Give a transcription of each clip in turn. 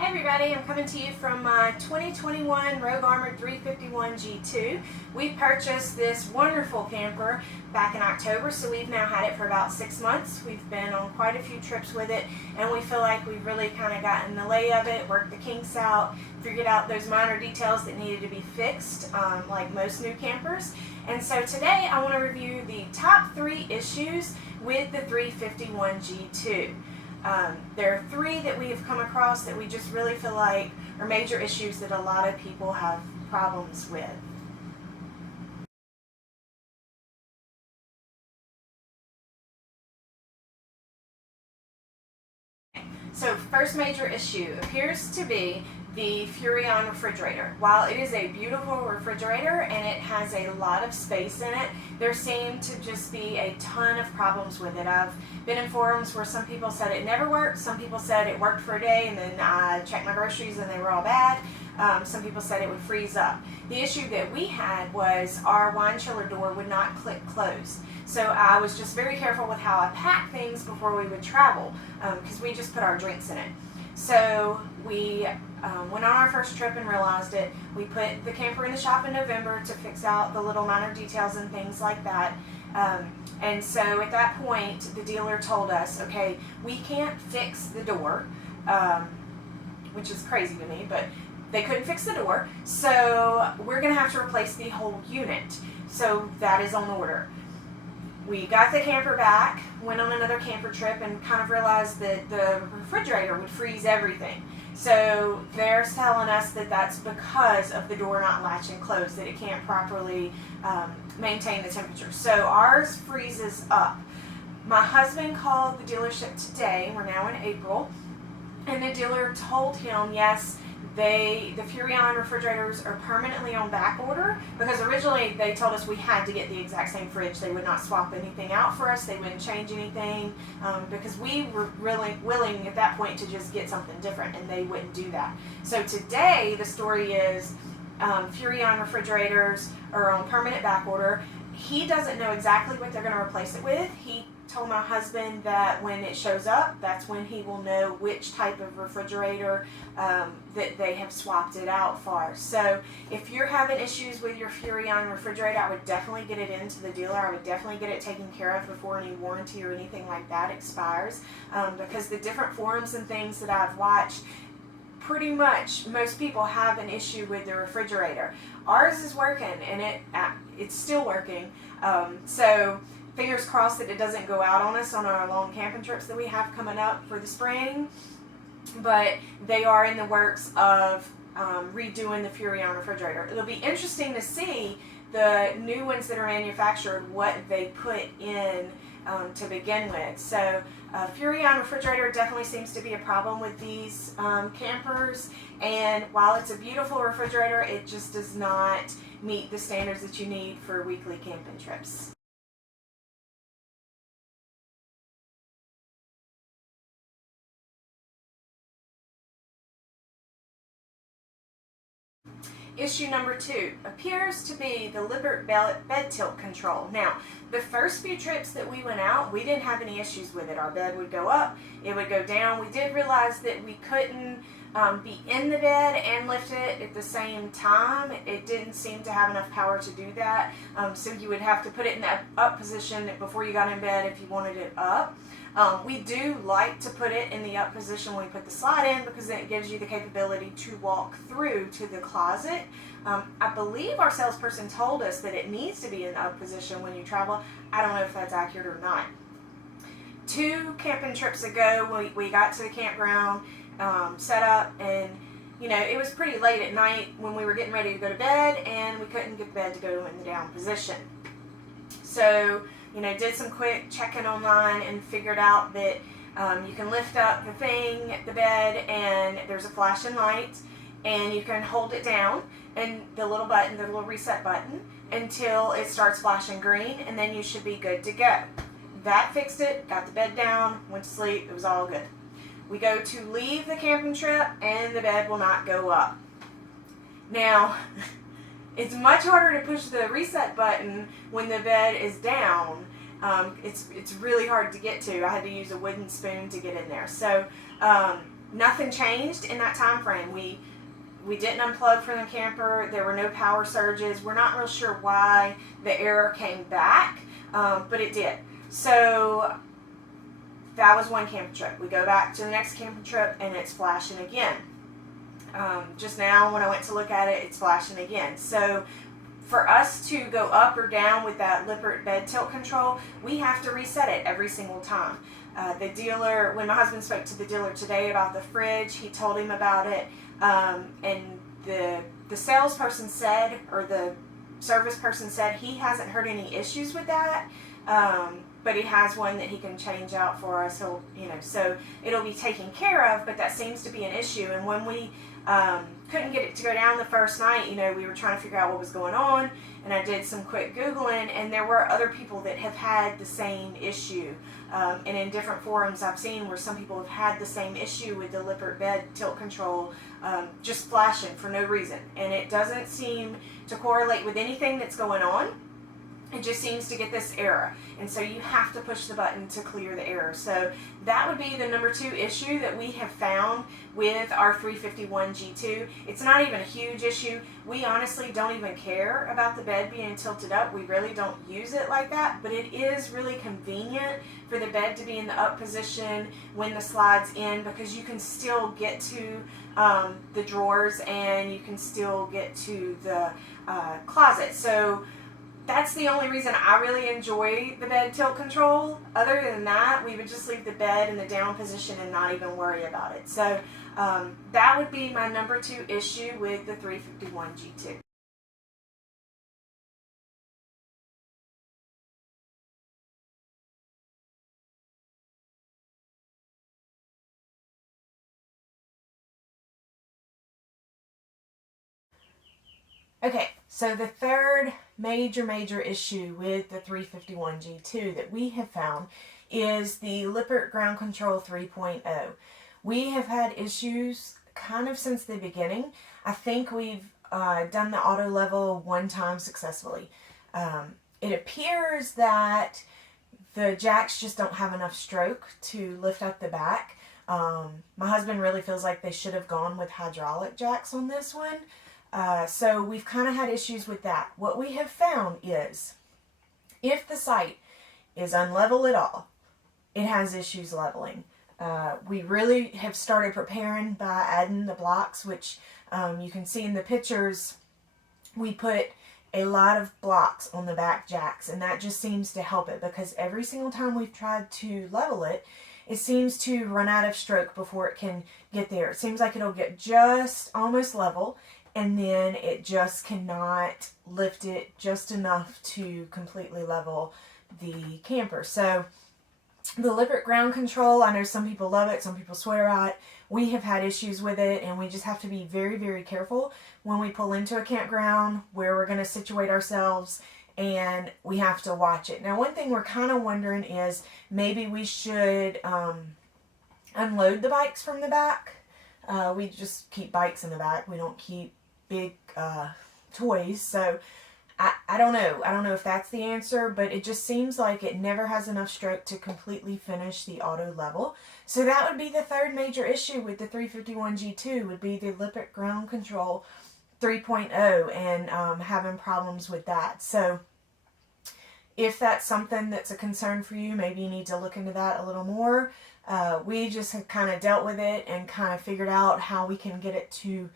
Hey everybody, I'm coming to you from my 2021 Rogue Armored 351 G2. We purchased this wonderful camper back in October, so we've now had it for about 6 months. We've been on quite a few trips with it, and we feel like we've really kind of gotten the lay of it, worked the kinks out, figured out those minor details that needed to be fixed, like most new campers. And so today I want to review the top 3 issues with the 351 G2. There are 3 that we have come across that we just really feel like are major issues that a lot of people have problems with. So first major issue appears to be the FURRION refrigerator. While it is a beautiful refrigerator and it has a lot of space in it, there seem to just be a ton of problems with it. I've been in forums where some people said it never worked, some people said it worked for a day and then I checked my groceries and they were all bad. Some people said it would freeze up. The issue that we had was our wine chiller door would not click close. So I was just very careful with how I packed things before we would travel, because we just put our drinks in it. So we went on our first trip and realized it. We put the camper in the shop in November to fix out the little minor details and things like that. And so at that point, the dealer told us, okay, we can't fix the door, which is crazy to me, but they couldn't fix the door, so we're going to have to replace the whole unit. So that is on order. We got the camper back, went on another camper trip, and kind of realized that the refrigerator would freeze everything. So they're telling us that that's because of the door not latching closed, that it can't properly maintain the temperature. So ours freezes up. My husband called the dealership today, we're now in April, and the dealer told him, yes, the FURRION refrigerators are permanently on back order, because originally they told us we had to get the exact same fridge. They would not swap anything out for us. They wouldn't change anything, because we were really willing at that point to just get something different, and they wouldn't do that. So today the story is FURRION refrigerators are on permanent back order. He doesn't know exactly what they're going to replace it with. He told my husband that when it shows up, that's when he will know which type of refrigerator that they have swapped it out for. So if you're having issues with your FURRION refrigerator, I would definitely get it into the dealer. I would definitely get it taken care of before any warranty or anything like that expires, because the different forums and things that I've watched, pretty much most people have an issue with the refrigerator. Ours is working, and it's still working. So fingers crossed that it doesn't go out on us on our long camping trips that we have coming up for the spring. But they are in the works of redoing the FURRION refrigerator. It'll be interesting to see the new ones that are manufactured, what they put in to begin with. So FURRION refrigerator definitely seems to be a problem with these campers, and while it's a beautiful refrigerator, it just does not meet the standards that you need for weekly camping trips. Issue number 2 appears to be the Libert bed tilt control. Now, the first few trips that we went out, we didn't have any issues with it. Our bed would go up, it would go down. We did realize that we couldn't be in the bed and lift it at the same time. It didn't seem to have enough power to do that. So you would have to put it in that up position before you got in bed if you wanted it up. We do like to put it in the up position when we put the slide in, because then it gives you the capability to walk through to the closet. I believe our salesperson told us that it needs to be in the up position when you travel. I don't know if that's accurate or not. 2 camping trips ago, we got to the campground, set up, and it was pretty late at night when we were getting ready to go to bed, and we couldn't get the bed to go in the down position. So did some quick checking online and figured out that you can lift up the bed, and there's a flashing light, and you can hold it down, and the little reset button, until it starts flashing green, and then you should be good to go. That fixed it, got the bed down, went to sleep, it was all good. We go to leave the camping trip, and the bed will not go up. Now, it's much harder to push the reset button when the bed is down. It's really hard to get to. I had to use a wooden spoon to get in there. So Nothing changed in that time frame. We didn't unplug from the camper. There were no power surges. We're not real sure why the error came back, but it did. So that was one camping trip. We go back to the next camping trip and it's flashing again. Just now when I went to look at it, it's flashing again. So for us to go up or down with that Lippert bed tilt control, we have to reset it every single time. The dealer, when my husband spoke to the dealer today about the fridge, he told him about it, and the salesperson said, or the service person said, he hasn't heard any issues with that, but he has one that he can change out for us. He'll, so it'll be taken care of, but that seems to be an issue. And when we couldn't get it to go down the first night, we were trying to figure out what was going on, and I did some quick Googling, and there were other people that have had the same issue. And in different forums I've seen where some people have had the same issue with the Lippert bed tilt control, just flashing for no reason. And it doesn't seem to correlate with anything that's going on. It just seems to get this error. And so you have to push the button to clear the error. So that would be the number 2 issue that we have found with our 351 G2. It's not even a huge issue. We honestly don't even care about the bed being tilted up. We really don't use it like that, but it is really convenient for the bed to be in the up position when the slide's in, because you can still get to the drawers and you can still get to the closet. So that's the only reason I really enjoy the bed tilt control. Other than that, we would just leave the bed in the down position and not even worry about it. So that would be my number 2 issue with the 351 G2. Okay, so the third major issue with the 351 G2 that we have found is the Lippert Ground Control 3.0. We have had issues kind of since the beginning. I think we've done the auto level one time successfully. It appears that the jacks just don't have enough stroke to lift up the back. My husband really feels like they should have gone with hydraulic jacks on this one. So we've kind of had issues with that. What we have found is if the site is unlevel at all, it has issues leveling. We really have started preparing by adding the blocks, which you can see in the pictures. We put a lot of blocks on the back jacks, and that just seems to help it, because every single time we've tried to level it, it seems to run out of stroke before it can get there. It seems like it'll get just almost level, and then it just cannot lift it just enough to completely level the camper. So the Lippert ground control, I know some people love it, some people swear at it. We have had issues with it, and we just have to be very careful when we pull into a campground where we're going to situate ourselves, and we have to watch it. Now, one thing we're kind of wondering is maybe we should unload the bikes from the back. We just keep bikes in the back. We don't keep big toys. So I don't know. I don't know if that's the answer, but it just seems like it never has enough stroke to completely finish the auto level. So that would be the third major issue with the 351 G2, would be the Lippert ground control 3.0 and having problems with that. So if that's something that's a concern for you, maybe you need to look into that a little more. We just have kind of dealt with it and kind of figured out how we can get it to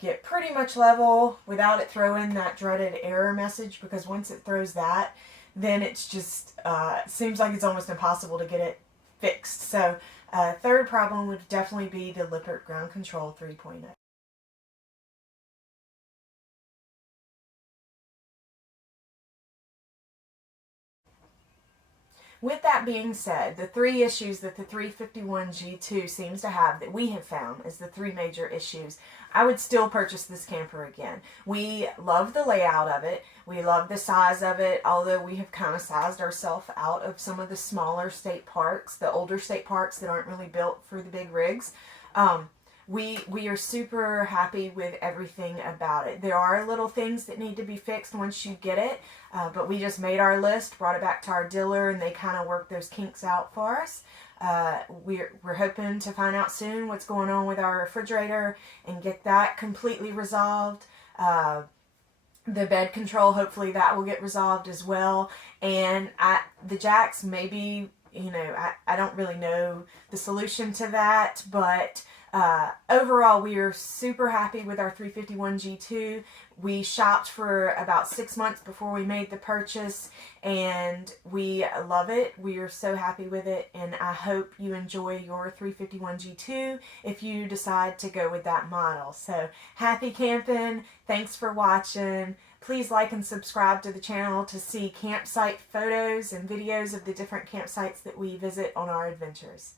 get pretty much level without it throwing that dreaded error message, because once it throws that, then it's just seems like it's almost impossible to get it fixed. So third problem would definitely be the Lippert ground control 3.0. With that being said, the three issues that the 351 G2 seems to have that we have found is the three major issues. I would still purchase this camper again. We love the layout of it. We love the size of it, although we have kind of sized ourselves out of some of the smaller state parks, the older state parks that aren't really built for the big rigs. we are super happy with everything about it. There are little things that need to be fixed once you get it, but we just made our list, brought it back to our dealer, and they kind of worked those kinks out for us. We're hoping to find out soon what's going on with our refrigerator and get that completely resolved. The bed control, hopefully that will get resolved as well. And the jacks, maybe, I don't really know the solution to that, but overall, we are super happy with our 351 G2. We shopped for about 6 months before we made the purchase, and we love it. We are so happy with it, and I hope you enjoy your 351 G2 if you decide to go with that model. So, happy camping. Thanks for watching. Please like and subscribe to the channel to see campsite photos and videos of the different campsites that we visit on our adventures.